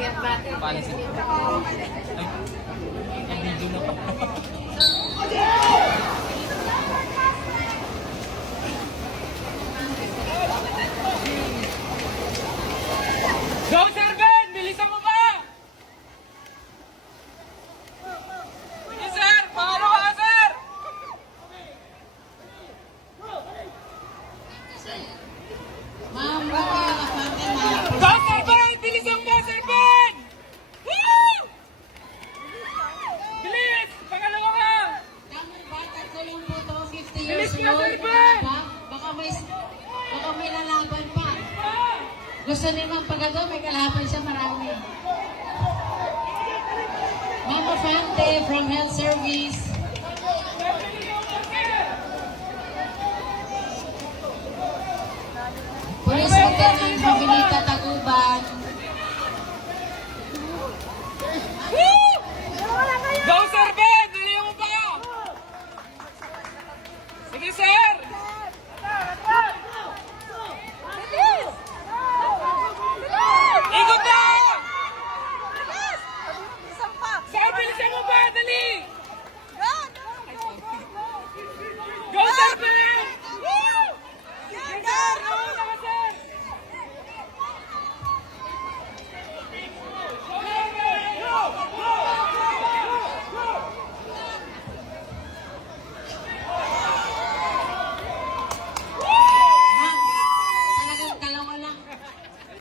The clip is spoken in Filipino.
Palisin. Ay, video na pa. Go, Sir Ben! Bilisan mo ba? Sige, sir! Paano ka, sir? Ma'am, Raquel, Go, Sir Ben! Bilisan mo, Sir Ben! Woo! Bilis! Pangalawa ka! Tamang bata ko lang po to, 50 Bilis years ka, old. Sir Ben! Baka may lalaban pa. Gusto niyo pagado, may kalaban siya marami. Mama Fante from Health Service.